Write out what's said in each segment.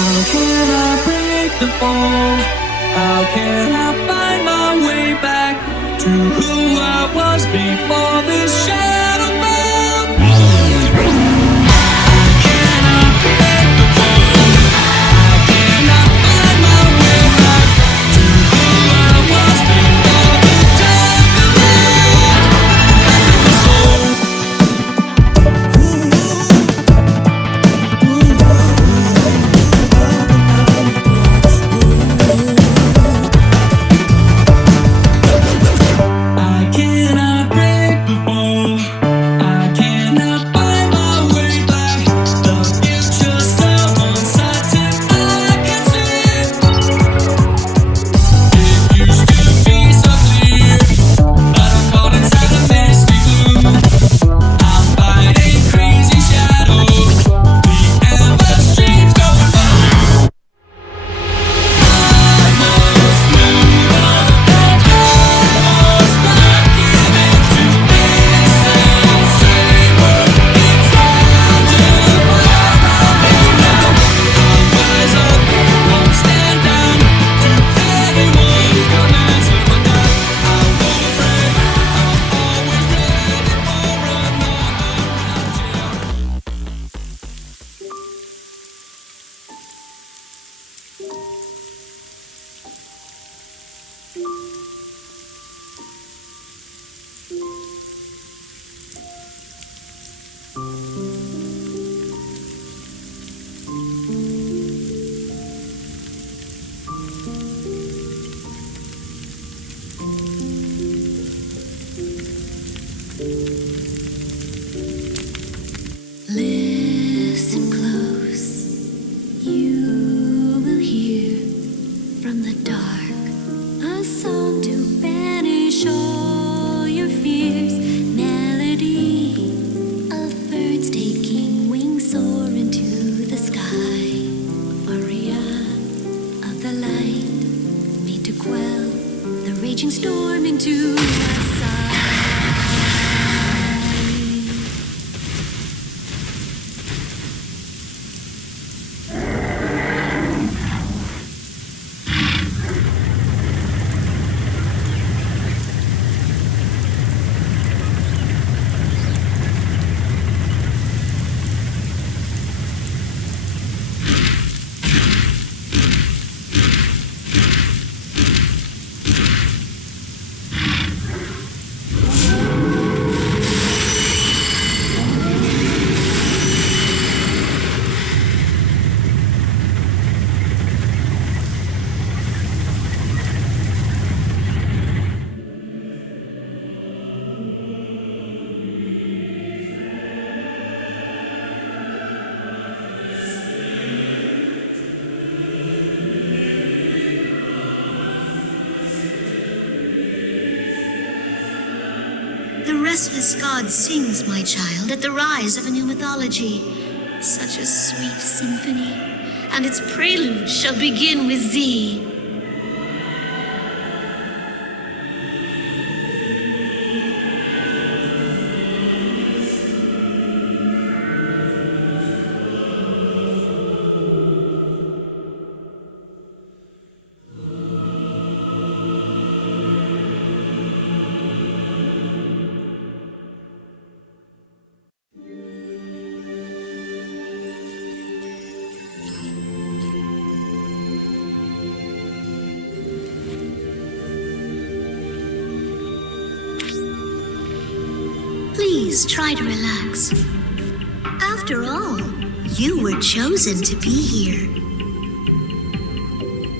How can I break the fall? How can I find my way back to who I was before this shadow fell? How can I break the fall? How can I find my way back to who I was before the dark back in my soul? I cannot break the fall. I cannot find my way back. The future so uncertain I can see. It used to be so clear, but I'm caught inside a misty gloom. I'm fighting crazy shadows. The endless streets going by. I must move on. I must not give in to this insane world. It's time to fly now. I'll rise up, won't stand down to anyone's commands of my death. I won't break. I'm always ready for another round. Listen close, you will hear from the dark a song to banish all your fears. Melody of birds taking wings soar into the sky. Aria of the light made to quell the raging storm into a sigh. The restless god sings, my child, at the rise of a new mythology. Such a sweet symphony, and its prelude shall begin with thee. Please try to relax. After all, you were chosen to be here.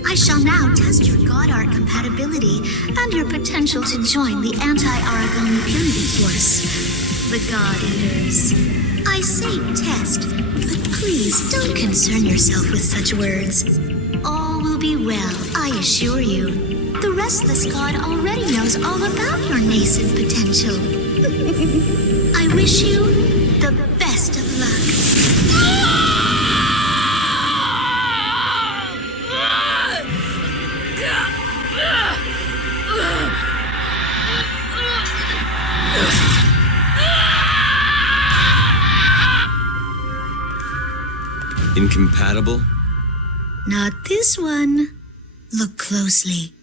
I shall now test your God Art compatibility and your potential to join the anti-Aragami Purity Force, the God Eaters. I say test, but please don't concern yourself with such words. All will be well, I assure you. The restless god already knows all about your nascent potential. I wish you the best of luck. Incompatible? Not this one. Look closely.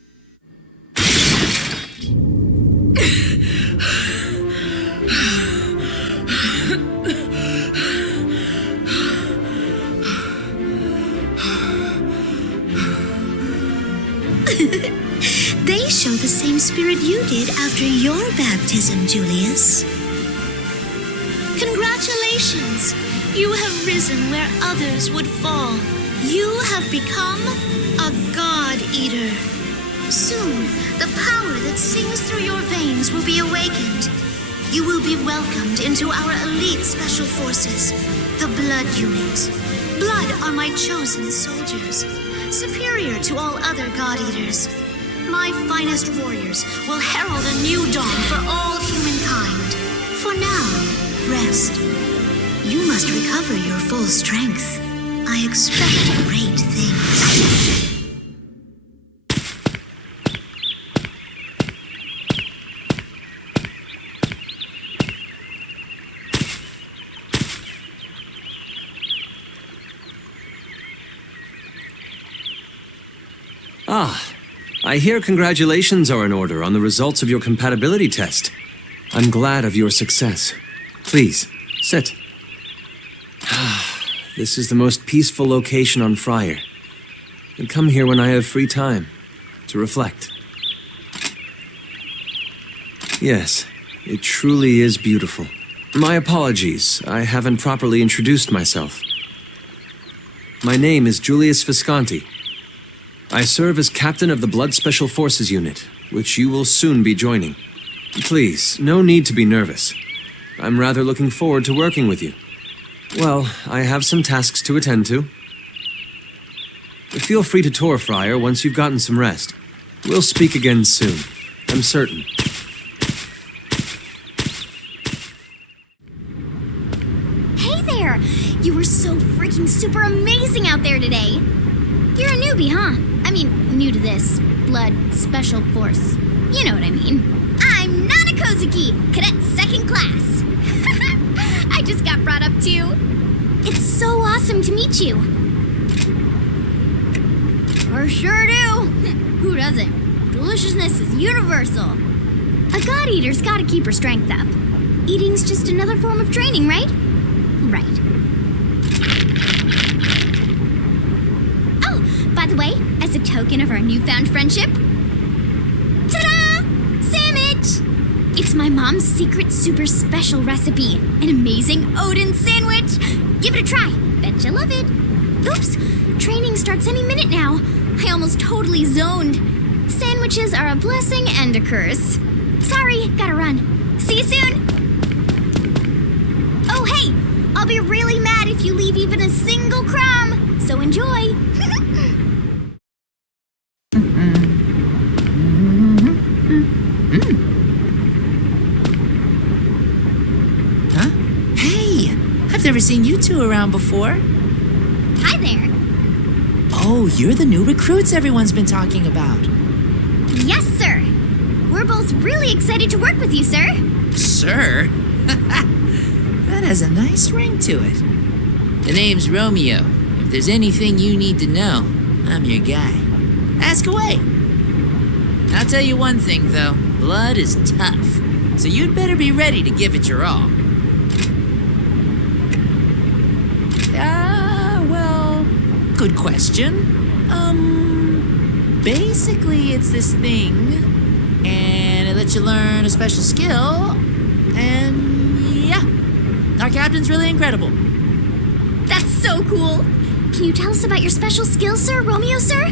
They show the same spirit you did after your baptism, Julius. Congratulations! You have risen where others would fall. You have become a God Eater. Soon, the power that sings through your veins will be awakened. You will be welcomed into our elite special forces, the Blood Unit. Blood are my chosen soldiers, superior to all other God Eaters. My finest warriors will herald a new dawn for all humankind. For now, rest. You must recover your full strength. I expect great things. Ah, I hear congratulations are in order on the results of your compatibility test. I'm glad of your success. Please, sit. This is the most peaceful location on Friar. I come here when I have free time, to reflect. Yes, it truly is beautiful. My apologies, I haven't properly introduced myself. My name is Julius Visconti. I serve as captain of the Blood Special Forces Unit, which you will soon be joining. Please, no need to be nervous. I'm rather looking forward to working with you. Well, I have some tasks to attend to. Feel free to tour Friar once you've gotten some rest. We'll speak again soon, I'm certain. Hey there! You were so freaking super amazing out there today! You're a newbie, huh? I mean, new to this. Blood Special Force. You know what I mean. I'm Nana Kozuki, cadet second class. I just got brought up too. It's so awesome to meet you. For sure do. Who doesn't? Deliciousness is universal. A God Eater's gotta keep her strength up. Eating's just another form of training, right? Right. Oh, by the way, as a token of our newfound friendship, ta-da! Sandwich! It's my mom's secret super special recipe. An amazing Odin sandwich. Give it a try. Bet you love it. Oops, training starts any minute now. I almost totally zoned. Sandwiches are a blessing and a curse. Sorry, gotta run. See you soon. Oh, hey, I'll be really mad if you leave even a single crumb. So enjoy. Huh? Hey! I've never seen you two around before. Hi there. Oh, you're the new recruits everyone's been talking about. Yes, sir. We're both really excited to work with you, sir. Sir? That has a nice ring to it. The name's Romeo. If there's anything you need to know, I'm your guy. Ask away. I'll tell you one thing, though. Blood is tough, so you'd better be ready to give it your all. Well, good question. Basically it's this thing, and it lets you learn a special skill, and yeah, our captain's really incredible. That's so cool. Can you tell us about your special skill, sir, Romeo, sir?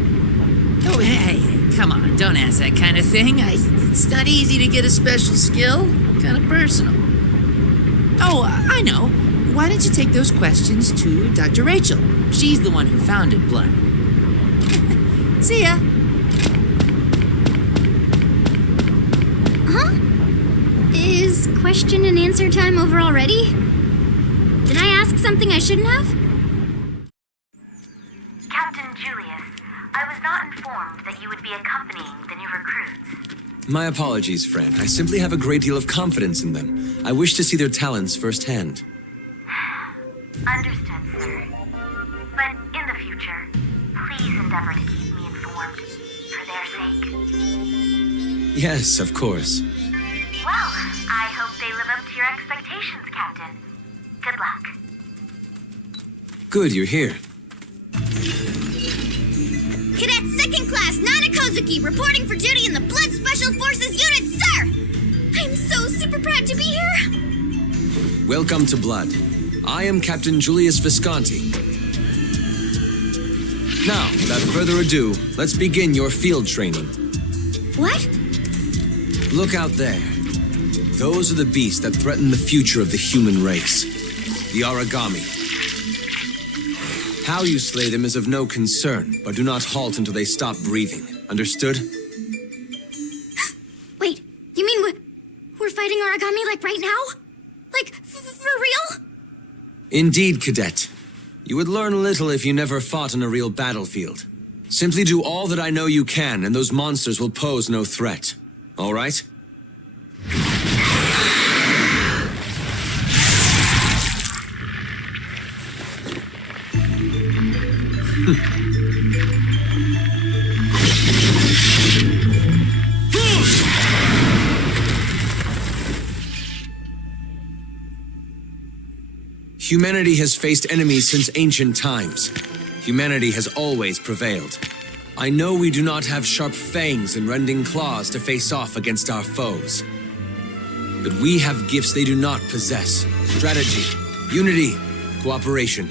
Oh, hey, come on, don't ask that kind of thing. It's not easy to get a special skill. Kind of personal. Oh, I know. Why don't you take those questions to Dr. Rachel? She's the one who founded Blood. See ya. Huh? Is question and answer time over already? Did I ask something I shouldn't have? Captain Julius, I was not informed that you would be accompanying the new recruits. My apologies, friend. I simply have a great deal of confidence in them. I wish to see their talents firsthand. Understood, sir. But in the future, please endeavor to keep me informed, for their sake? Yes, of course. Well, I hope they live up to your expectations, Captain. Good luck. Good you're here. Cadet Second Class Nana Kozuki reporting for duty in the Blood Special Forces Unit, sir! I'm so super proud to be here! Welcome to Blood. I am Captain Julius Visconti. Now, without further ado, let's begin your field training. What? Look out there. Those are the beasts that threaten the future of the human race. The Origami. How you slay them is of no concern, but do not halt until they stop breathing. Understood? Wait, you mean we're fighting Origami like right now? Like, for real? Indeed, Cadet. You would learn little if you never fought on a real battlefield. Simply do all that I know you can, and those monsters will pose no threat. All right? Humanity has faced enemies since ancient times. Humanity has always prevailed. I know we do not have sharp fangs and rending claws to face off against our foes. But we have gifts they do not possess. Strategy, unity, cooperation,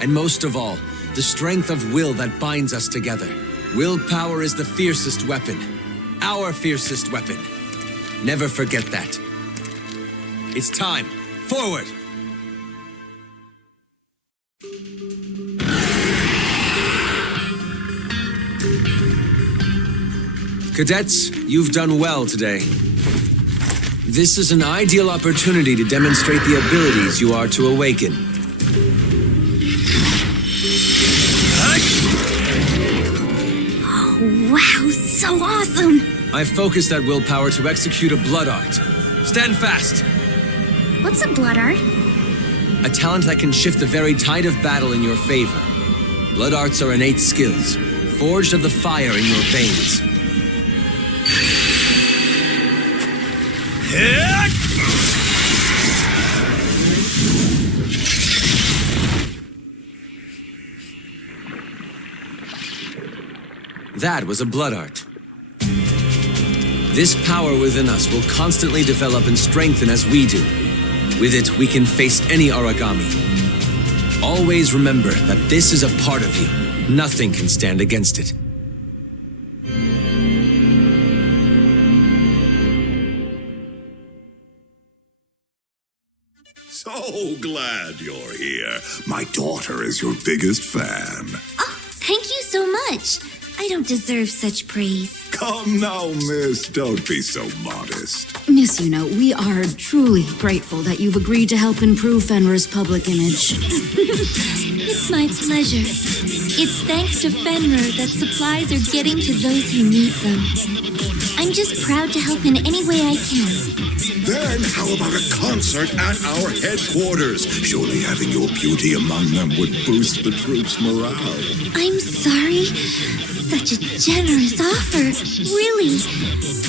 and most of all, the strength of will that binds us together. Willpower is the fiercest weapon. Our fiercest weapon. Never forget that. It's time. Forward! Cadets, you've done well today. This is an ideal opportunity to demonstrate the abilities you are to awaken. Oh, wow, so awesome! I've focused that willpower to execute a blood art. Stand fast! What's a blood art? A talent that can shift the very tide of battle in your favor. Blood arts are innate skills, forged of the fire in your veins. That was a blood art. This power within us will constantly develop and strengthen as we do. With it, we can face any Origami. Always remember that this is a part of you. Nothing can stand against it. So glad you're here. My daughter is your biggest fan. Oh, thank you so much. I don't deserve such praise. Come now, miss. Don't be so modest. Miss Yuno, we are truly grateful that you've agreed to help improve Fenrir's public image. It's my pleasure. It's thanks to Fenrir that supplies are getting to those who need them. I'm just proud to help in any way I can. Then how about a concert at our headquarters? Surely having your beauty among them would boost the troops' morale. I'm sorry. Such a generous offer, really.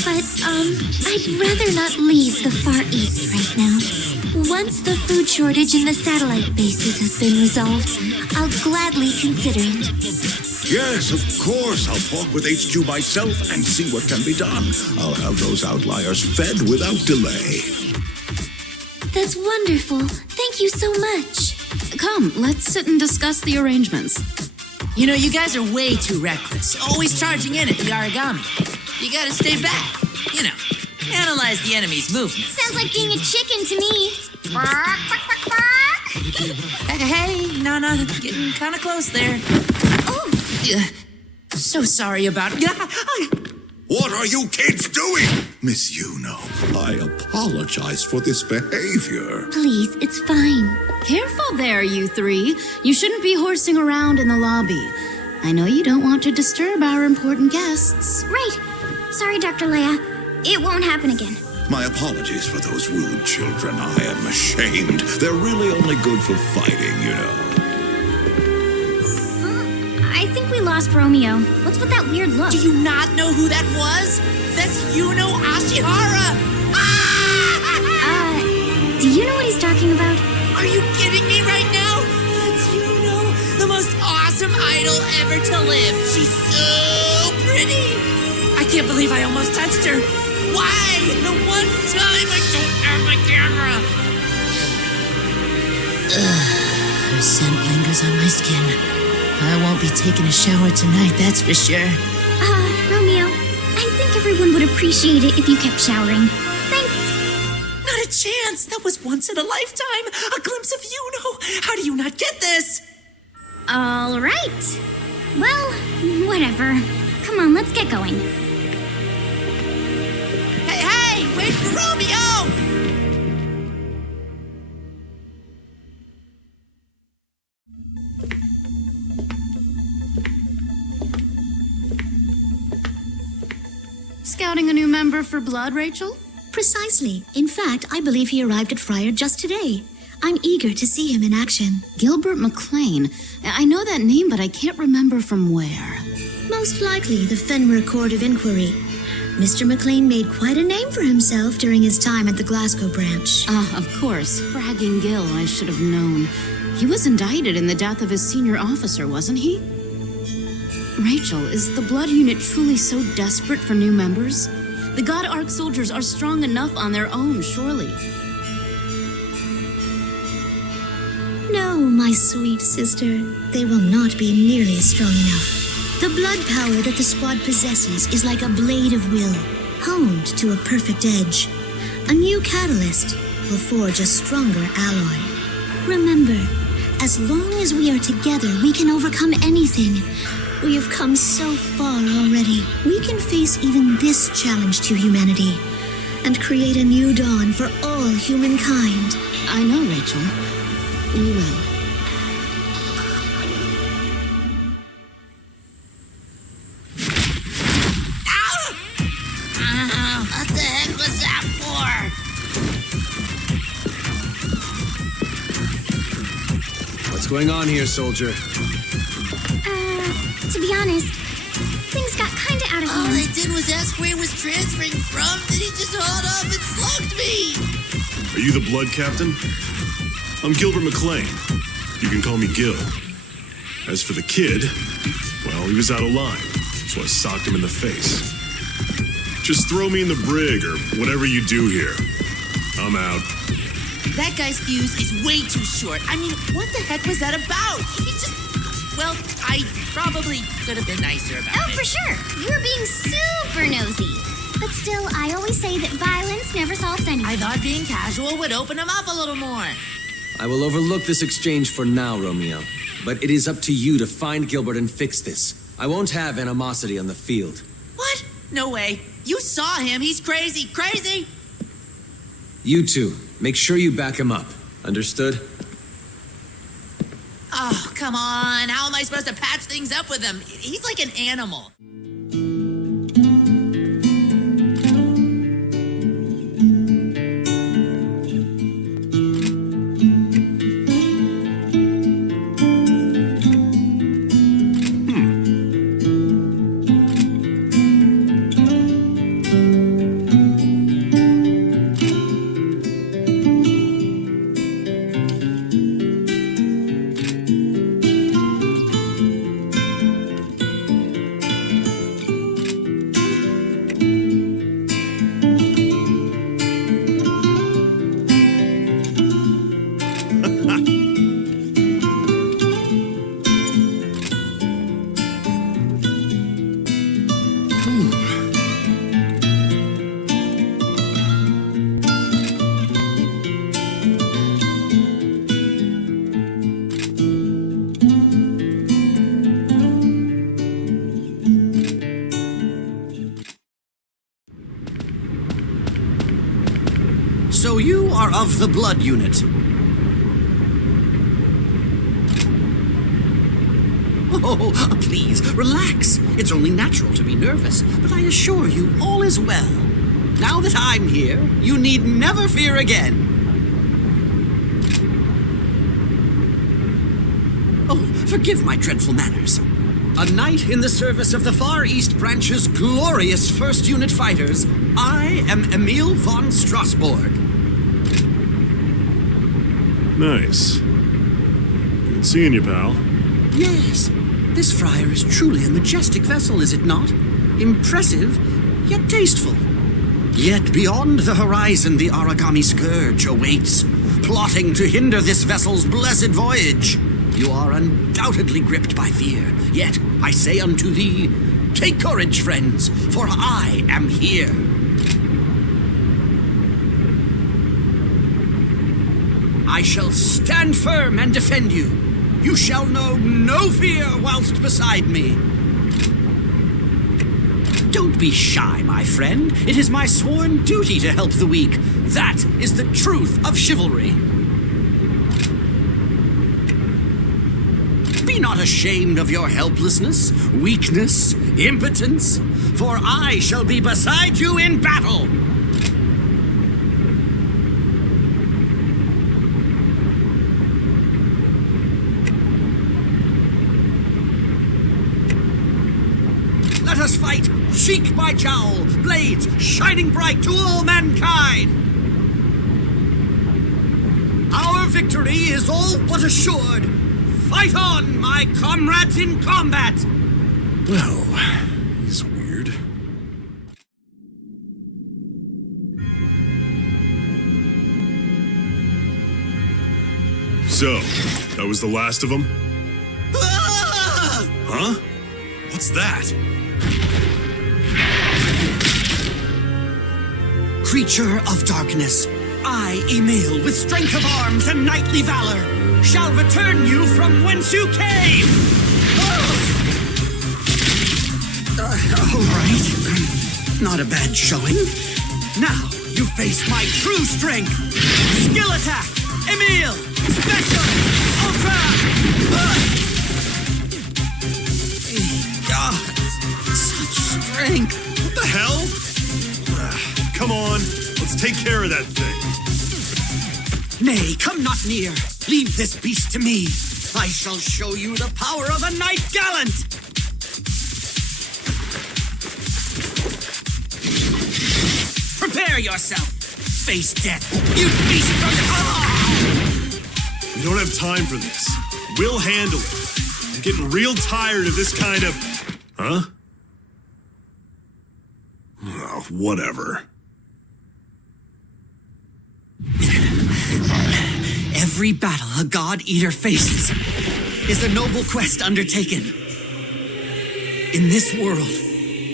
But, I'd rather not leave the Far East right now. Once the food shortage in the satellite bases has been resolved, I'll gladly consider it. Yes, of course. I'll talk with HQ myself and see what can be done. I'll have those outliers fed without delay. That's wonderful. Thank you so much. Come, let's sit and discuss the arrangements. You know, you guys are way too reckless. Always charging in at the Origami. You gotta stay back. You know, analyze the enemy's movements. Sounds like being a chicken to me. Bark, bark, bark, bark. Hey, no, getting kind of close there. Oh, So sorry about it. What are you kids doing? Miss Yuno, I apologize for this behavior. Please, it's fine. Careful there, you three. You shouldn't be horsing around in the lobby. I know you don't want to disturb our important guests. right. Sorry, Dr. Leia. It won't happen again. My apologies for those rude children. I am ashamed. They're really only good for fighting, you know. I think we lost trust Romeo. What's with that weird look? Do you not know who that was? That's Yuno Ashihara! Do you know what he's talking about? Are you kidding me right now? That's Yuno, the most awesome idol ever to live. She's so pretty. I can't believe I almost touched her. Why? The one time I don't have my camera. Her scent lingers on my skin. I won't be taking a shower tonight, that's for sure. Romeo, I think everyone would appreciate it if you kept showering. Thanks. Not a chance. That was once in a lifetime. A glimpse of Yuno. How do you not get this? All right. Well, whatever. Come on, let's get going. Hey, wait for Romeo! Scouting a new member for Blood, Rachel? Precisely. In fact, I believe he arrived at Friar just today. I'm eager to see him in action. Gilbert McLean. I know that name, but I can't remember from where. Most likely the Fenrir Court of Inquiry. Mr. McLean made quite a name for himself during his time at the Glasgow branch. Of course. Fragging Gil, I should have known. He was indicted in the death of his senior officer, wasn't he? Rachel, is the Blood Unit truly so desperate for new members? The God Arc soldiers are strong enough on their own, surely. No, my sweet sister. They will not be nearly strong enough. The blood power that the squad possesses is like a blade of will, honed to a perfect edge. A new catalyst will forge a stronger alloy. Remember, as long as we are together, we can overcome anything. We have come so far already. We can face even this challenge to humanity and create a new dawn for all humankind. I know, Rachel. We will. What the heck was that for? What's going on here, soldier? To be honest, things got kinda out of All hand. I did was ask where he was transferring from, then he just hauled off and slugged me! Are you the blood captain? I'm Gilbert McLean. You can call me Gil. As for the kid, well, he was out of line, so I socked him in the face. Just throw me in the brig or whatever you do here. I'm out. That guy's fuse is way too short. I mean, what the heck was that about? He just... Well, I probably could have been nicer about Oh, it. for sure. You were being super nosy. But still, I always say that violence never solves anything. I thought being casual would open him up a little more. I will overlook this exchange for now, Romeo. But it is up to you to find Gilbert and fix this. I won't have animosity on the field. What? No way. You saw him. He's crazy. Crazy! You two, make sure you back him up. Understood? Oh, come on. How am I supposed to patch things up with him? He's like an animal. So you are of the Blood Unit. Oh, please, relax. It's only natural to be nervous, but I assure you all is well. Now that I'm here, you need never fear again. Oh, forgive my dreadful manners. A knight in the service of the Far East Branch's glorious 1st Unit fighters, I am Emil von Strasbourg. Nice. Good seeing you, pal. Yes, this Friar is truly a majestic vessel, is it not? Impressive, yet tasteful. Yet beyond the horizon, the Aragami Scourge awaits, plotting to hinder this vessel's blessed voyage. You are undoubtedly gripped by fear, yet I say unto thee, take courage, friends, for I am here. I shall stand firm and defend you. You shall know no fear whilst beside me. Don't be shy, my friend. It is my sworn duty to help the weak. That is the truth of chivalry. Be not ashamed of your helplessness, weakness, impotence, for I shall be beside you in battle. Let us fight, cheek by jowl, blades shining bright to all mankind. Our victory is all but assured. Fight on, my comrades in combat! Well, he's weird. So, that was the last of them? Ah! Huh? What's that? Creature of darkness, I, Emil, with strength of arms and knightly valor, shall return you from whence you came! All right. Not a bad showing. Now, you face my true strength. Skill attack, Emil, special, ultra! God, such strength. What the hell? Come on, let's take care of that thing. Nay, come not near. Leave this beast to me. I shall show you the power of a knight gallant. Prepare yourself. Face death, you beast from the... We don't have time for this. We'll handle it. I'm getting real tired of this kind of... Huh? Oh, whatever. Every battle a God-Eater faces is a noble quest undertaken. In this world,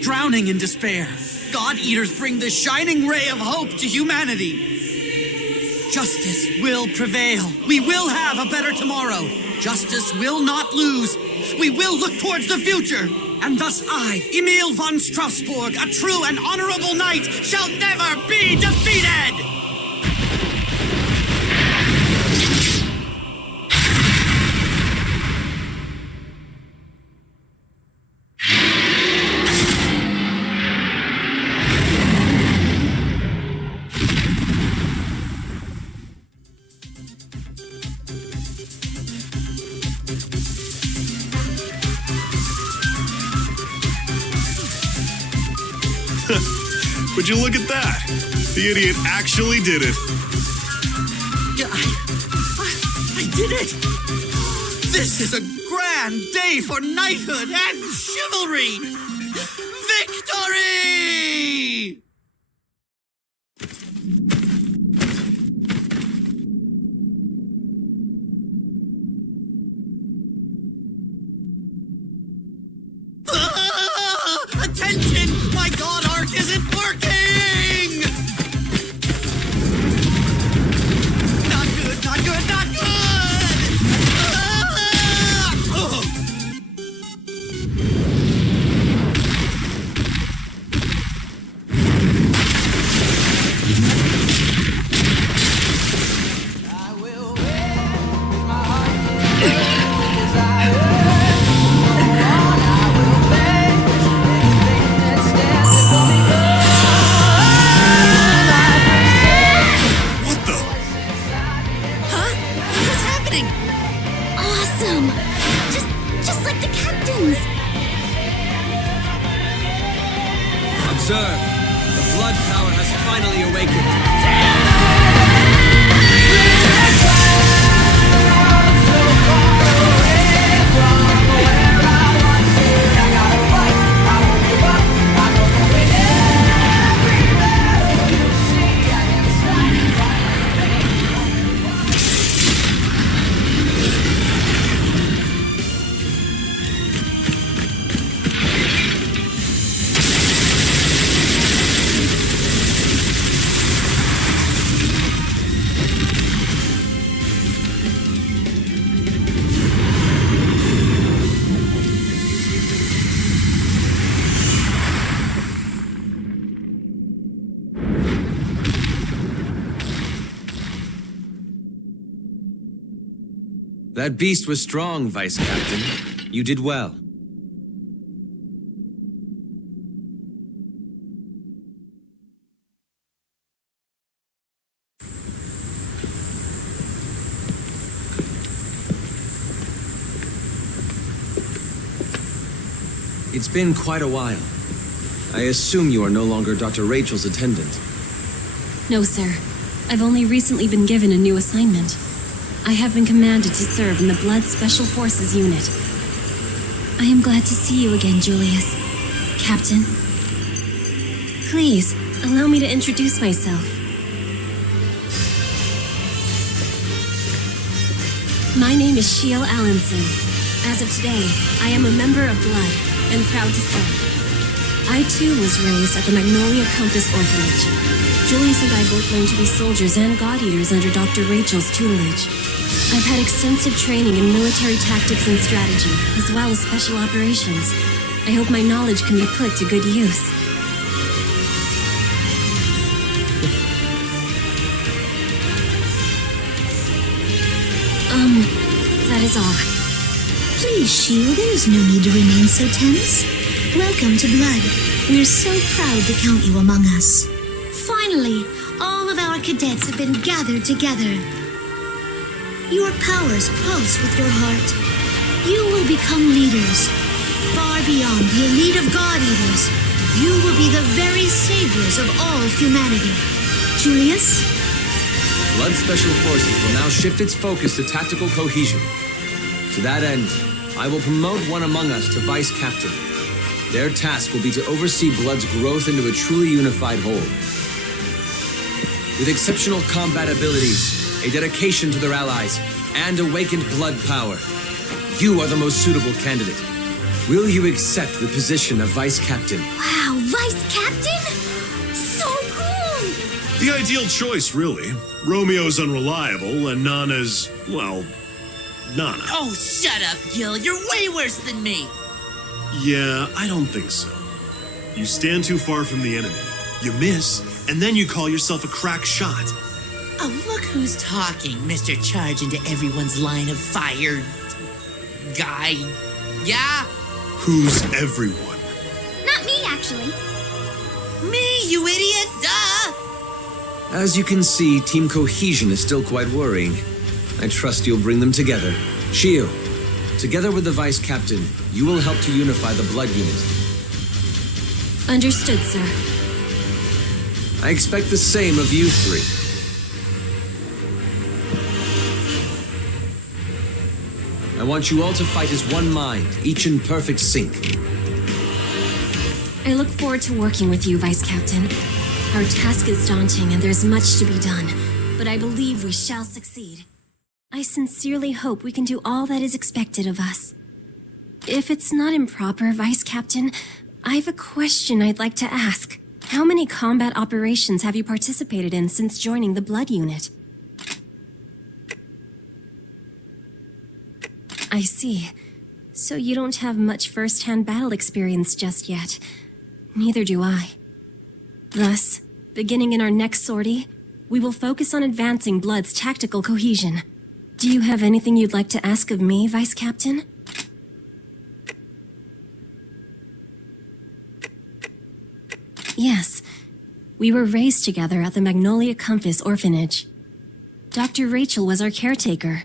drowning in despair, God-Eaters bring the shining ray of hope to humanity. Justice will prevail. We will have a better tomorrow. Justice will not lose. We will look towards the future. And thus I, Emil von Strasbourg, a true and honorable knight, shall never be defeated! Would you look at that? The idiot actually did it. I did it! This is a grand day for knighthood and chivalry! Victory! Attention! My god arc isn't working! Not good, not good, not good! serve. The blood power has finally awakened. That beast was strong, Vice Captain. You did well. It's been quite a while. I assume you are no longer Dr. Rachel's attendant. No, sir. I've only recently been given a new assignment. I have been commanded to serve in the Blood Special Forces unit. I am glad to see you again, Julius. Captain. Please, allow me to introduce myself. My name is Shiel Allenson. As of today, I am a member of Blood and proud to serve. I too was raised at the Magnolia Compass Orphanage. Julius and I both learned to be soldiers and God Eaters under Dr. Rachel's tutelage. I've had extensive training in military tactics and strategy, as well as special operations. I hope my knowledge can be put to good use. That is all. Please, Shield, there is no need to remain so tense. Welcome to Blood. We're so proud to count you among us. Finally, all of our cadets have been gathered together. Your powers pulse with your heart. You will become leaders. Far beyond the elite of God Eaters, you will be the very saviors of all humanity. Julius? Blood Special Forces will now shift its focus to tactical cohesion. To that end, I will promote one among us to Vice Captain. Their task will be to oversee Blood's growth into a truly unified whole. With exceptional combat abilities, a dedication to their allies, and awakened blood power, you are the most suitable candidate. Will you accept the position of Vice Captain? Wow, Vice Captain? So cool! The ideal choice, really. Romeo's unreliable, and Nana's, well, Nana. Oh, shut up, Gil. You're way worse than me. Yeah, I don't think so. You stand too far from the enemy. You miss, and then you call yourself a crack shot. Oh, look who's talking, Mr. Charge into everyone's line of fire guy. Yeah? Who's everyone? Not me, actually. Me, you idiot! Duh! As you can see, team cohesion is still quite worrying. I trust you'll bring them together. Shio, together with the Vice Captain, you will help to unify the Blood Unit. Understood, sir. I expect the same of you three. I want you all to fight as one mind, each in perfect sync. I look forward to working with you, Vice Captain. Our task is daunting and there's much to be done, but I believe we shall succeed. I sincerely hope we can do all that is expected of us. If it's not improper, Vice Captain, I have a question I'd like to ask. How many combat operations have you participated in since joining the Blood Unit? I see. So you don't have much first-hand battle experience just yet. Neither do I. Thus, beginning in our next sortie, we will focus on advancing Blood's tactical cohesion. Do you have anything you'd like to ask of me, Vice Captain? Yes. We were raised together at the Magnolia Compass Orphanage. Dr. Rachel was our caretaker.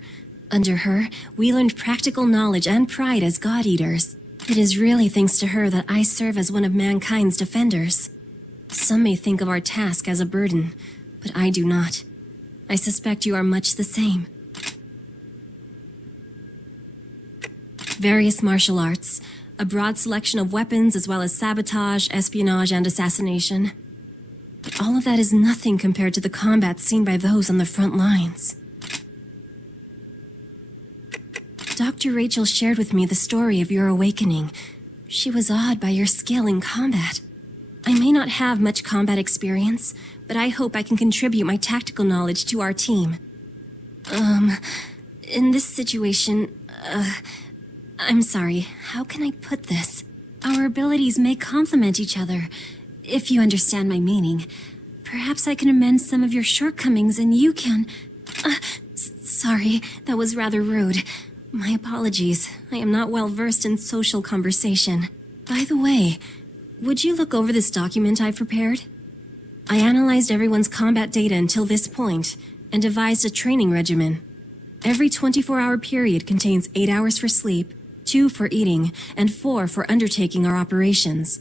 Under her, we learned practical knowledge and pride as God Eaters. It is really thanks to her that I serve as one of mankind's defenders. Some may think of our task as a burden, but I do not. I suspect you are much the same. Various martial arts, a broad selection of weapons as well as sabotage, espionage, and assassination. But all of that is nothing compared to the combat seen by those on the front lines. Dr. Rachel shared with me the story of your awakening. She was awed by your skill in combat. I may not have much combat experience, but I hope I can contribute my tactical knowledge to our team. In this situation, I'm sorry, how can I put this? Our abilities may complement each other, if you understand my meaning. Perhaps I can amend some of your shortcomings and you can... Sorry, that was rather rude. My apologies. I am not well versed in social conversation. By the way, would you look over this document I've prepared? I analyzed everyone's combat data until this point and devised a training regimen. Every 24-hour period contains 8 hours for sleep, 2 for eating, and 4 for undertaking our operations.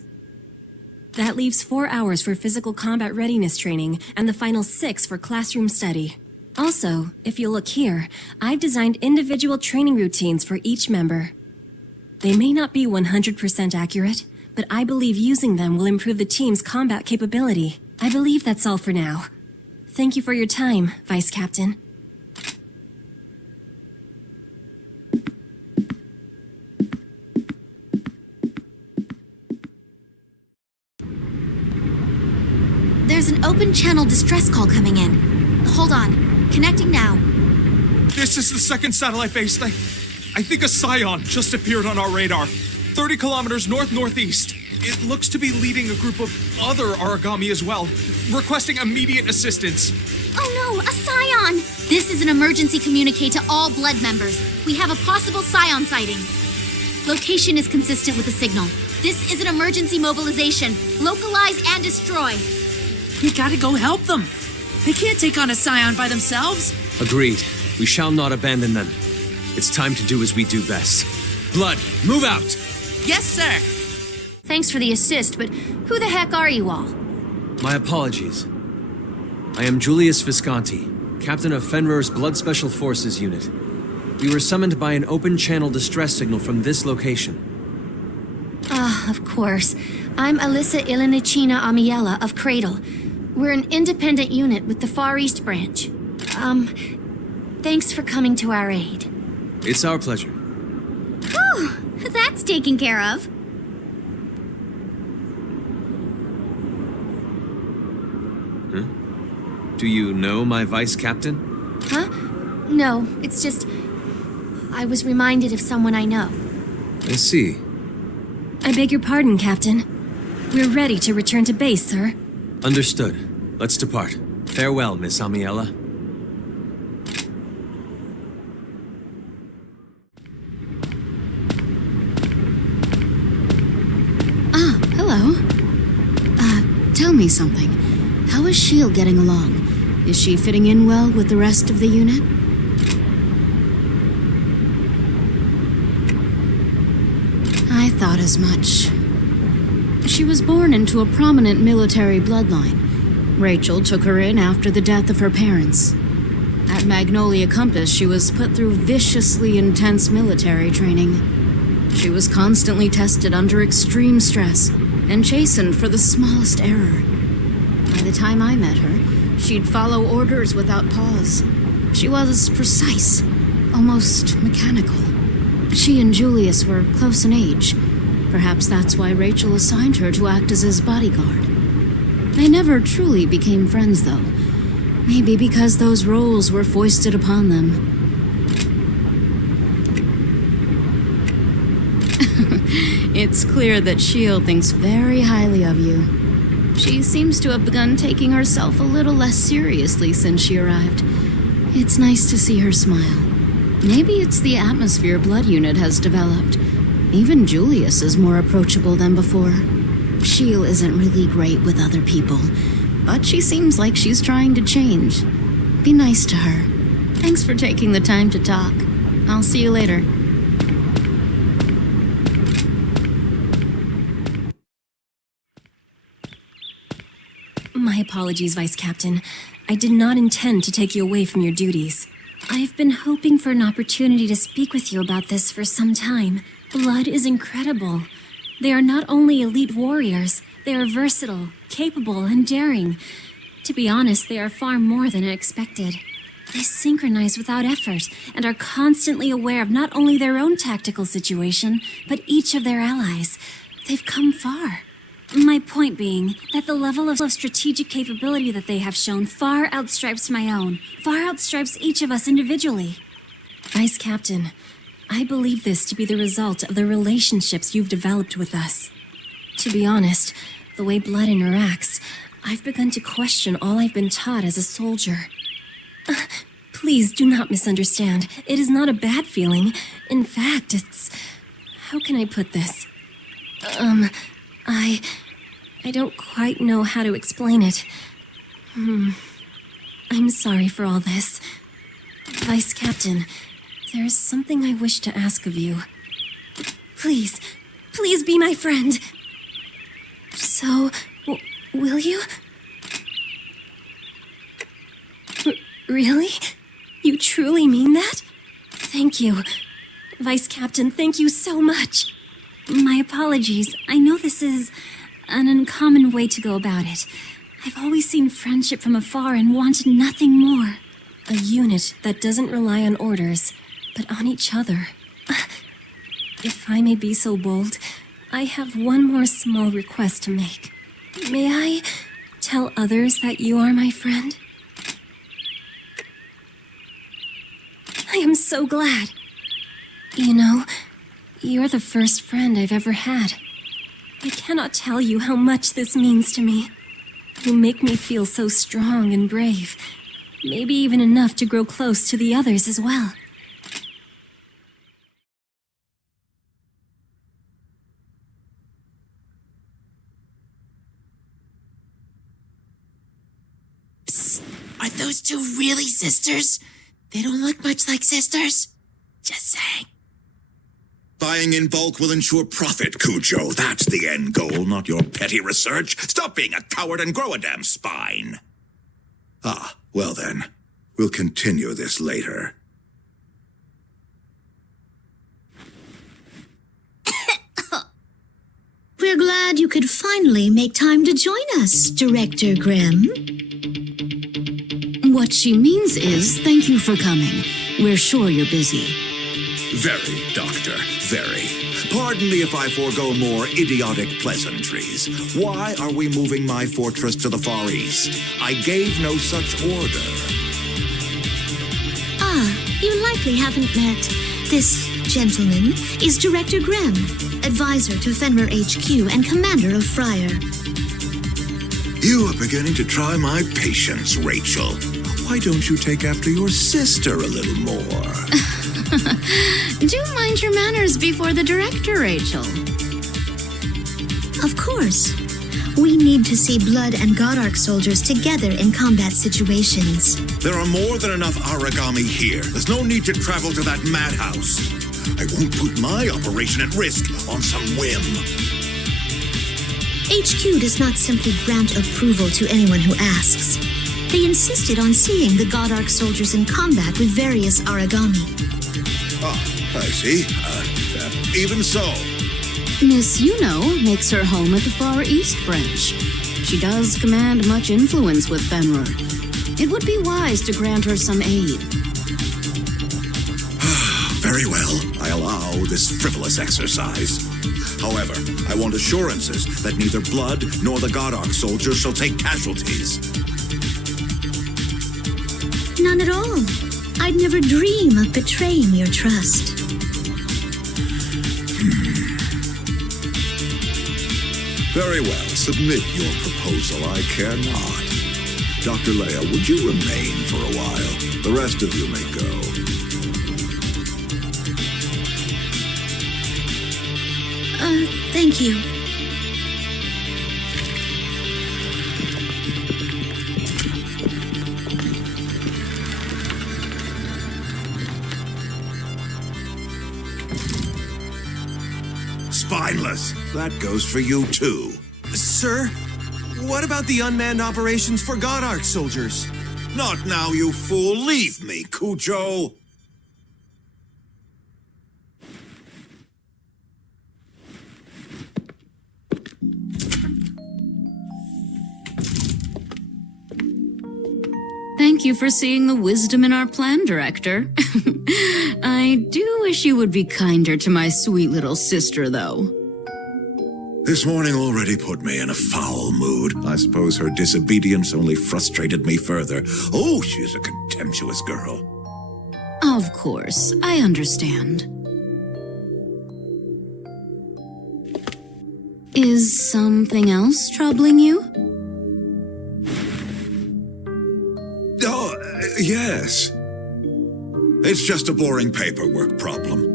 That leaves 4 hours for physical combat readiness training and the final 6 for classroom study. Also, if you look here, I've designed individual training routines for each member. They may not be 100% accurate, but I believe using them will improve the team's combat capability. I believe that's all for now. Thank you for your time, Vice Captain. There's an open channel distress call coming in. Hold on. Connecting now. This is the second satellite base. I think a scion just appeared on our radar. 30 kilometers north-northeast. It looks to be leading a group of other origami as well, requesting immediate assistance. Oh no, a scion! This is an emergency communique to all blood members. We have a possible scion sighting. Location is consistent with the signal. This is an emergency mobilization. Localize and destroy. We gotta go help them. They can't take on a scion by themselves. Agreed. We shall not abandon them. It's time to do as we do best. Blood, move out! Yes, sir. Thanks for the assist, but who the heck are you all? My apologies. I am Julius Visconti, captain of Fenrir's Blood Special Forces unit. We were summoned by an open channel distress signal from this location. Of course. I'm Alyssa Ilinicina Amiella of Cradle. We're an independent unit with the Far East branch. Thanks for coming to our aid. It's our pleasure. Whew, that's taken care of. Do you know my vice captain? Huh? No, it's just... I was reminded of someone I know. I see. I beg your pardon, Captain. We're ready to return to base, sir. Understood. Let's depart. Farewell, Miss Amiella. Ah, hello. Tell me something. How is S.H.I.E.L.D. getting along? Is she fitting in well with the rest of the unit? I thought as much. She was born into a prominent military bloodline. Rachel took her in after the death of her parents. At Magnolia Compass, she was put through viciously intense military training. She was constantly tested under extreme stress and chastened for the smallest error. By the time I met her, she'd follow orders without pause. She was precise, almost mechanical. She and Julius were close in age. Perhaps that's why Rachel assigned her to act as his bodyguard. They never truly became friends, though. Maybe because those roles were foisted upon them. It's clear that S.H.I.E.L.D. thinks very highly of you. She seems to have begun taking herself a little less seriously since she arrived. It's nice to see her smile. Maybe it's the atmosphere Blood Unit has developed. Even Julius is more approachable than before. S.H.I.E.L.D. isn't really great with other people, but she seems like she's trying to change. Be nice to her. Thanks for taking the time to talk. I'll see you later. My apologies, Vice Captain. I did not intend to take you away from your duties. I've been hoping for an opportunity to speak with you about this for some time. Blood is incredible. They are not only elite warriors, they are versatile, capable, and daring. To be honest, they are far more than I expected. They synchronize without effort and are constantly aware of not only their own tactical situation, but each of their allies. They've come far. My point being that the level of strategic capability that they have shown far outstrips my own, far outstrips each of us individually. Vice Captain, I believe this to be the result of the relationships you've developed with us. To be honest, the way blood interacts, I've begun to question all I've been taught as a soldier. Please do not misunderstand. It is not a bad feeling. In fact, it's... How can I put this? I don't quite know how to explain it. I'm sorry for all this. Vice Captain, there is something I wish to ask of you. Please be my friend. So, will you? Really? You truly mean that? Thank you. Vice Captain, thank you so much. My apologies. I know this is an uncommon way to go about it. I've always seen friendship from afar and wanted nothing more. A unit that doesn't rely on orders, but on each other. If I may be so bold, I have one more small request to make. May I tell others that you are my friend? I am so glad. You know, you're the first friend I've ever had. I cannot tell you how much this means to me. You make me feel so strong and brave. Maybe even enough to grow close to the others as well. Psst. Are those two really sisters? They don't look much like sisters. Just saying. Buying in bulk will ensure profit, Cujo. That's the end goal, not your petty research. Stop being a coward and grow a damn spine. Ah, well then. We'll continue this later. We're glad you could finally make time to join us, Director Grimm. What she means is, thank you for coming. We're sure you're busy. Very, Doctor, very. Pardon me if I forego more idiotic pleasantries. Why are we moving my fortress to the Far East? I gave no such order. You likely haven't met. This gentleman is Director Grimm, advisor to Fenrir HQ and commander of Friar. You are beginning to try my patience, Rachel. Why don't you take after your sister a little more? Do mind your manners before the director, Rachel. Of course. We need to see Blood and God Arc soldiers together in combat situations. There are more than enough origami here. There's no need to travel to that madhouse. I won't put my operation at risk on some whim. HQ does not simply grant approval to anyone who asks. They insisted on seeing the God Arc soldiers in combat with various origami. Ah, I see. Even so. Miss Yuno makes her home at the Far East branch. She does command much influence with Fenrir. It would be wise to grant her some aid. Very well. I allow this frivolous exercise. However, I want assurances that neither Blood nor the God Arc soldiers shall take casualties. None at all. I'd never dream of betraying your trust. Very well. Submit your proposal. I care not. Dr. Leia, would you remain for a while? The rest of you may go. Thank you. Spineless. That goes for you, too. Sir, What about the unmanned operations for God Arc soldiers? Not now, you fool. Leave me, Cujo. Thank you for seeing the wisdom in our plan, Director. I do wish you would be kinder to my sweet little sister, though. This morning already put me in a foul mood. I suppose her disobedience only frustrated me further. Oh, she's a contemptuous girl. Of course, I understand. Is something else troubling you? Oh, yes. It's just a boring paperwork problem.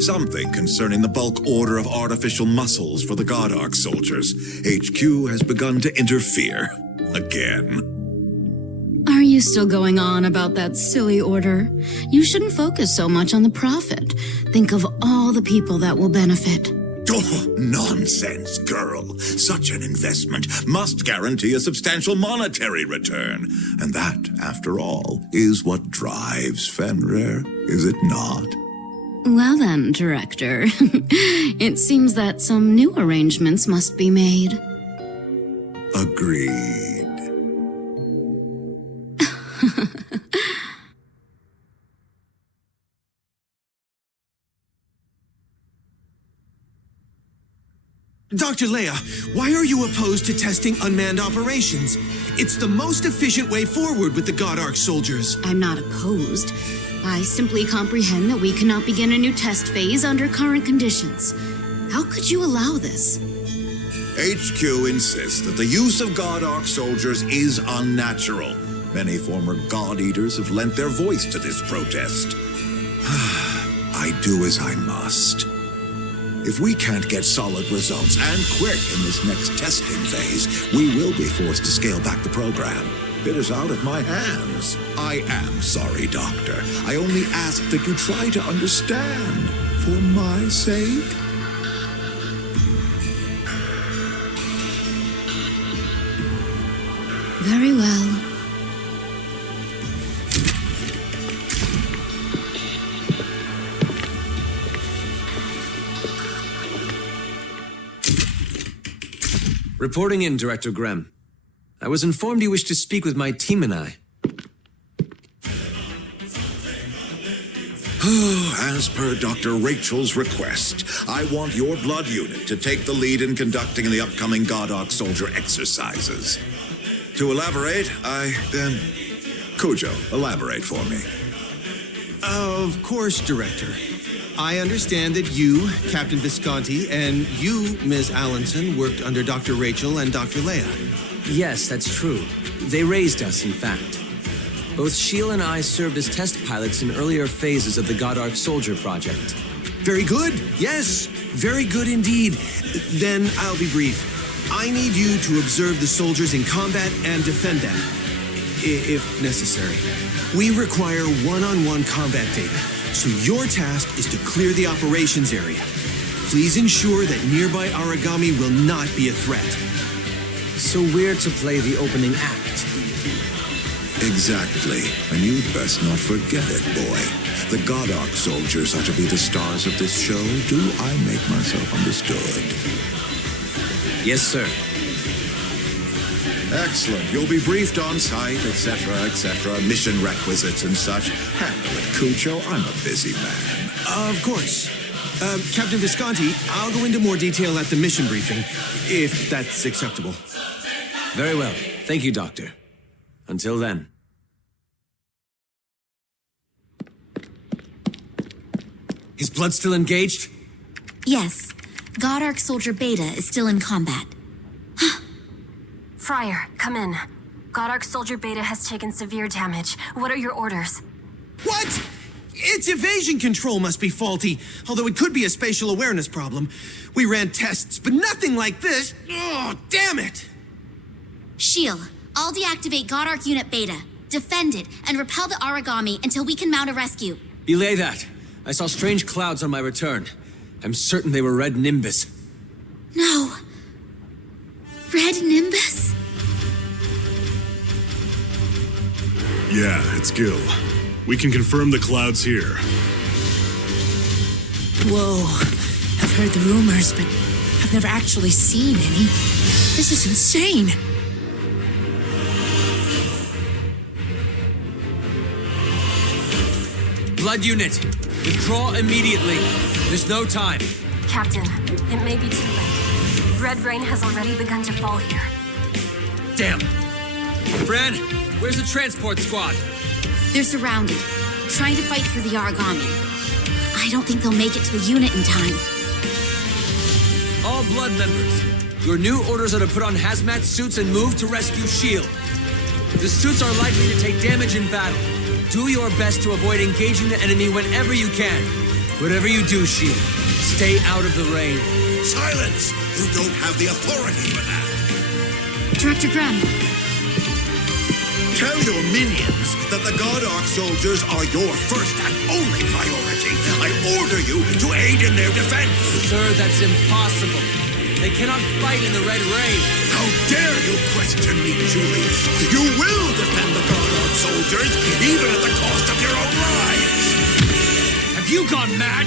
Something concerning the bulk order of artificial muscles for the God Arc soldiers. HQ has begun to interfere. Again. Are you still going on about that silly order? You shouldn't focus so much on the profit. Think of all the people that will benefit. Oh, nonsense, girl. Such an investment must guarantee a substantial monetary return. And that, after all, is what drives Fenrir, is it not? Well then, Director. It seems that some new arrangements must be made. Agreed. Dr. Leia, why are you opposed to testing unmanned operations? It's the most efficient way forward with the God Arc soldiers. I'm not opposed. I simply comprehend that we cannot begin a new test phase under current conditions. How could you allow this? HQ insists that the use of God Arc soldiers is unnatural. Many former God Eaters have lent their voice to this protest. I do as I must. If we can't get solid results, and quick, in this next testing phase, we will be forced to scale back the program. It is out of my hands. I am sorry, Doctor. I only ask that you try to understand, for my sake. Very well. Reporting in, Director Grem. I was informed you wish to speak with my team and I. As per Dr. Rachel's request, I want your blood unit to take the lead in conducting the upcoming God Arc soldier exercises. To elaborate, Cujo, elaborate for me. Of course, Director. I understand that you, Captain Visconti, and you, Ms. Allenson, worked under Dr. Rachel and Dr. Leia. Yes, that's true. They raised us, in fact. Both Sheila and I served as test pilots in earlier phases of the God Arc Soldier project. Very good. Yes, very good indeed. Then I'll be brief. I need you to observe the soldiers in combat and defend them, if necessary. We require one-on-one combat data, so your task is to clear the operations area. Please ensure that nearby origami will not be a threat. So we're to play the opening act. Exactly. And you'd best not forget it, boy. The God Arc soldiers are to be the stars of this show. Do I make myself understood? Yes, sir. Excellent. You'll be briefed on site, etc., mission requisites and such. Handle it, Cujo. I'm a busy man. Of course. Captain Visconti, I'll go into more detail at the mission briefing, if that's acceptable. Very well. Thank you, Doctor. Until then. Is Blood still engaged? Yes. God Arc Soldier Beta is still in combat. Friar, come in. God Arc Soldier Beta has taken severe damage. What are your orders? What? Its evasion control must be faulty, although it could be a spatial awareness problem. We ran tests, but nothing like this. Oh, damn it! Shield, I'll deactivate God Arc Unit Beta, defend it, and repel the origami until we can mount a rescue. Belay that. I saw strange clouds on my return. I'm certain they were red nimbus. No. red nimbus? Yeah, it's Gil. We can confirm the clouds here. Whoa. I've heard the rumors, but I've never actually seen any. This is insane. Blood unit, withdraw immediately. There's no time. Captain, it may be too late. Red rain has already begun to fall here. Damn. Fran, where's the transport squad? They're surrounded, trying to fight through the Aragami. I don't think they'll make it to the unit in time. All Blood members, your new orders are to put on hazmat suits and move to rescue S.H.I.E.L.D. The suits are likely to take damage in battle. Do your best to avoid engaging the enemy whenever you can. Whatever you do, S.H.I.E.L.D., stay out of the rain. Silence! You don't have the authority for that. Director Graham, Tell your minions that the God Arc soldiers are your first and only priority. I order you to aid in their defense. Sir, that's impossible. They cannot fight in the red rain. How dare you question me, Julius? You will defend the God Arc soldiers, even at the cost of your own lives. Have you gone mad?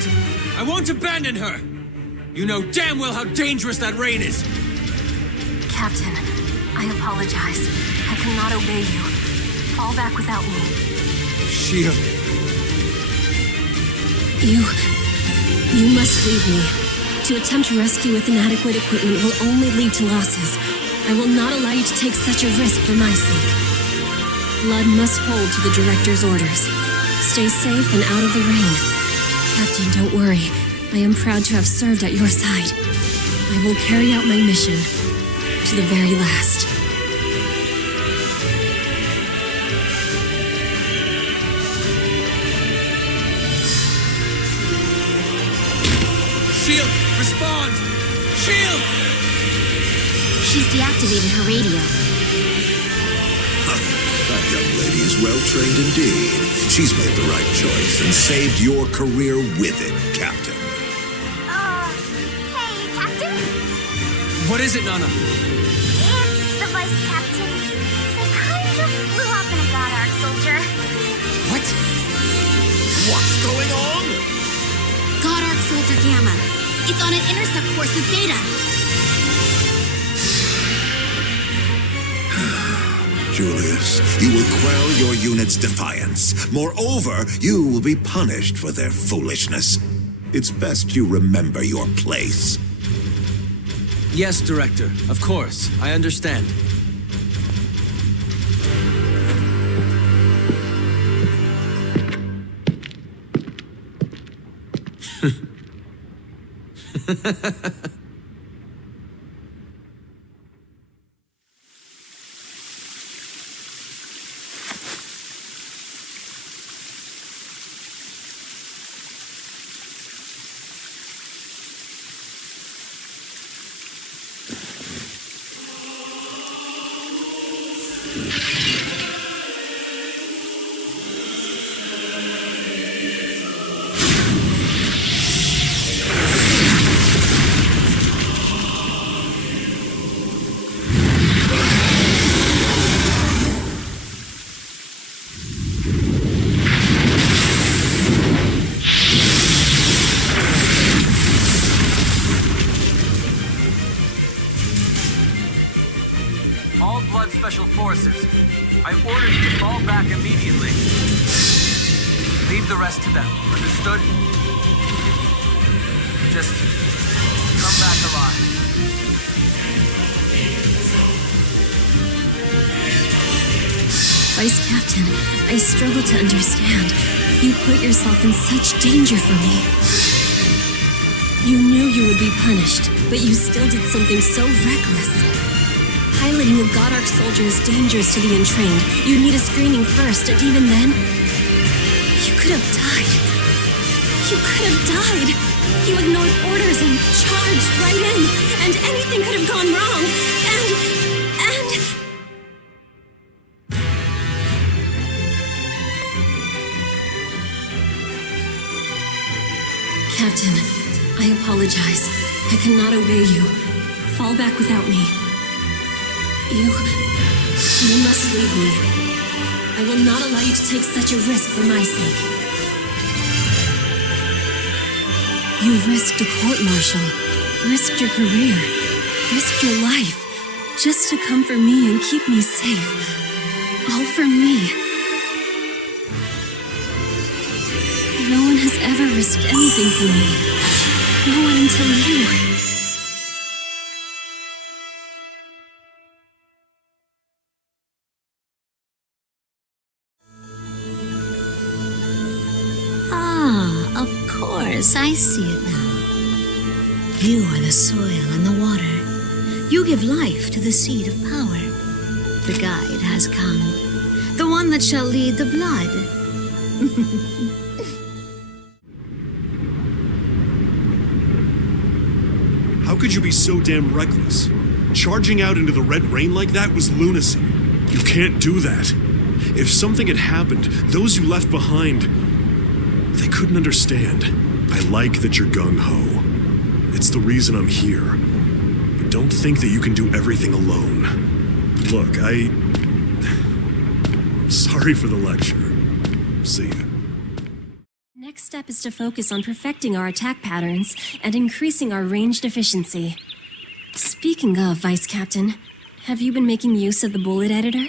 I won't abandon her. You know damn well how dangerous that rain is. Captain, I apologize. I cannot obey you. Fall back without me. S.H.I.E.L.D. You must leave me. To attempt rescue with inadequate equipment will only lead to losses. I will not allow you to take such a risk for my sake. Blood must hold to the director's orders. Stay safe and out of the rain. Captain, don't worry. I am proud to have served at your side. I will carry out my mission to the very last. S.H.I.E.L.D., respond! S.H.I.E.L.D.! she's deactivated her radio. That young lady is well trained indeed. She's made the right choice and saved your career with it, Captain. Hey, Captain? What is it, Nana? It's the Vice Captain. They kind of blew up in a God Arc soldier. What? What's going on? God Arc Soldier Gamma. It's on an intercept course with Beta. Julius, you will quell your unit's defiance. Moreover, you will be punished for their foolishness. It's best you remember your place. Yes, Director. Of course. I understand. All Blood Special Forces, I order you to fall back immediately. Leave the rest to them, understood? Just come back alive. Vice Captain, I struggle to understand. You put yourself in such danger for me. You knew you would be punished, but you still did something so reckless. Piloting a God Arc soldier is dangerous to the untrained. You'd need a screening first, and even then, you could have died. You could have died. You ignored orders and charged right in, and anything could have gone wrong. And... Captain, I apologize. I cannot obey you. Fall back without me. You must leave me. I will not allow you to take such a risk for my sake. You risked a court-martial, risked your career, risked your life, just to come for me and keep me safe. All for me. No one has ever risked anything for me. No one until you. Ah, of course, I see it now. You are the soil and the water. You give life to the seed of power. The guide has come. The one that shall lead the blood. How could you be so damn reckless? Charging out into the red rain like that was lunacy. You can't do that. If something had happened, those you left behind, they couldn't understand. I like that you're gung-ho. It's the reason I'm here. But don't think that you can do everything alone. Look, I'm sorry for the lecture. See ya. Next step is to focus on perfecting our attack patterns and increasing our ranged efficiency. Speaking of, Vice Captain, have you been making use of the bullet editor?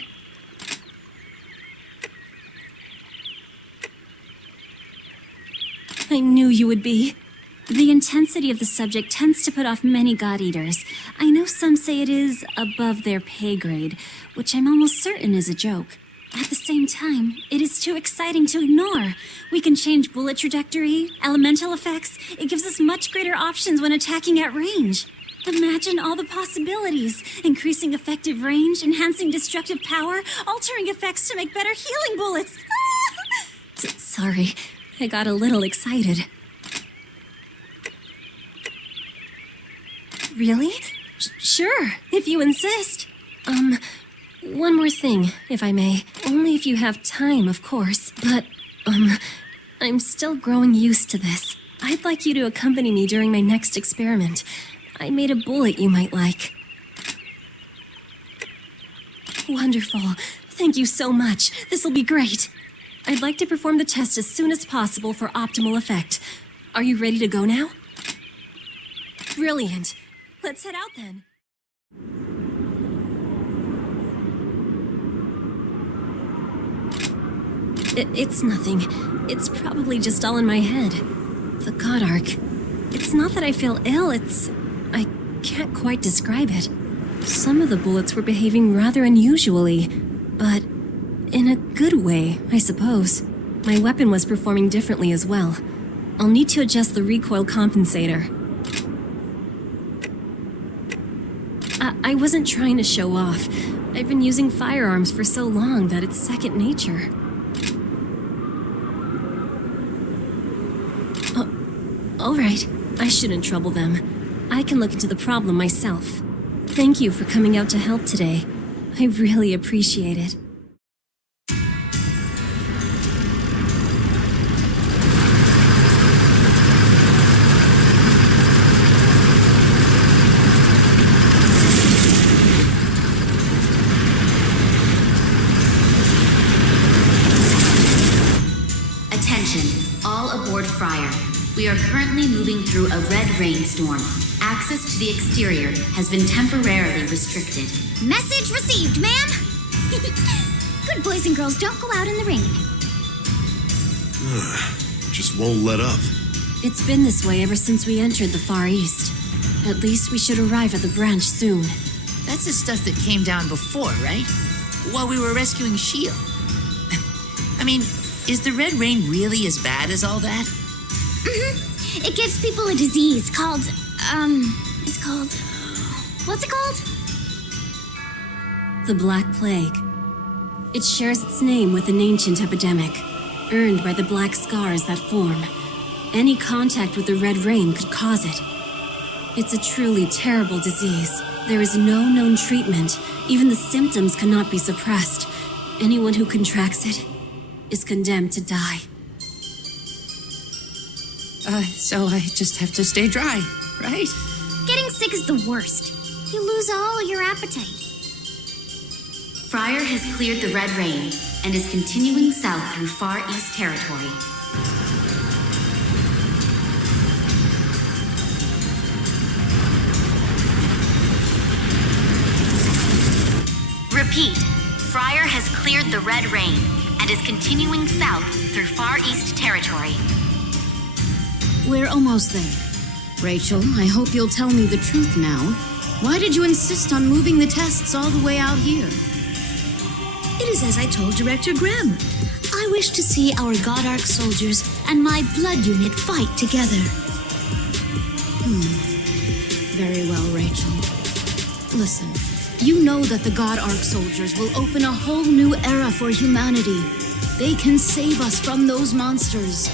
I knew you would be. The intensity of the subject tends to put off many God Eaters. I know some say it is above their pay grade, which I'm almost certain is a joke. At the same time, it is too exciting to ignore. We can change bullet trajectory, elemental effects. It gives us much greater options when attacking at range. Imagine all the possibilities. Increasing effective range, enhancing destructive power, altering effects to make better healing bullets. Sorry, I got a little excited. Really? Sure, if you insist. One more thing, if I may. Only if you have time, of course. But, I'm still growing used to this. I'd like you to accompany me during my next experiment. I made a bullet you might like. Wonderful. Thank you so much. This'll be great. I'd like to perform the test as soon as possible for optimal effect. Are you ready to go now? Brilliant. Let's head out then. It's nothing. It's probably just all in my head. The God Arc. It's not that I feel ill, I can't quite describe it. Some of the bullets were behaving rather unusually, but in a good way, I suppose. My weapon was performing differently as well. I'll need to adjust the recoil compensator. I wasn't trying to show off. I've been using firearms for so long that it's second nature. All right, I shouldn't trouble them. I can look into the problem myself. Thank you for coming out to help today. I really appreciate it. Attention, all aboard Friar. We are currently moving through a red rainstorm. Access to the exterior has been temporarily restricted. Message received, ma'am. Good boys and girls don't go out in the rain. Just won't let up. It's been this way ever since we entered the Far East. At least we should arrive at the branch soon. That's the stuff that came down before, right? While we were rescuing Shield. I mean, is the red rain really as bad as all that? It gives people a disease called, what's it called? The Black Plague. It shares its name with an ancient epidemic, earned by the black scars that form. Any contact with the red rain could cause it. It's a truly terrible disease. There is no known treatment. Even the symptoms cannot be suppressed. Anyone who contracts it is condemned to die. So I just have to stay dry, right? Getting sick is the worst. You lose all your appetite. Friar has cleared the Red Rain and is continuing south through Far East territory. Repeat, Friar has cleared the Red Rain and is continuing south through Far East territory. We're almost there. Rachel, I hope you'll tell me the truth now. Why did you insist on moving the tests all the way out here? It is as I told Director Grimm. I wish to see our God Arc soldiers and my blood unit fight together. Very well, Rachel. Listen, you know that the God Arc soldiers will open a whole new era for humanity. They can save us from those monsters.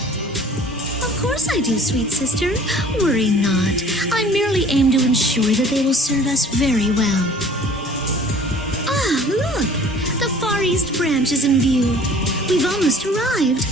Of course I do, sweet sister. Worry not. I merely aim to ensure that they will serve us very well. Ah, look! The Far East branch is in view. We've almost arrived.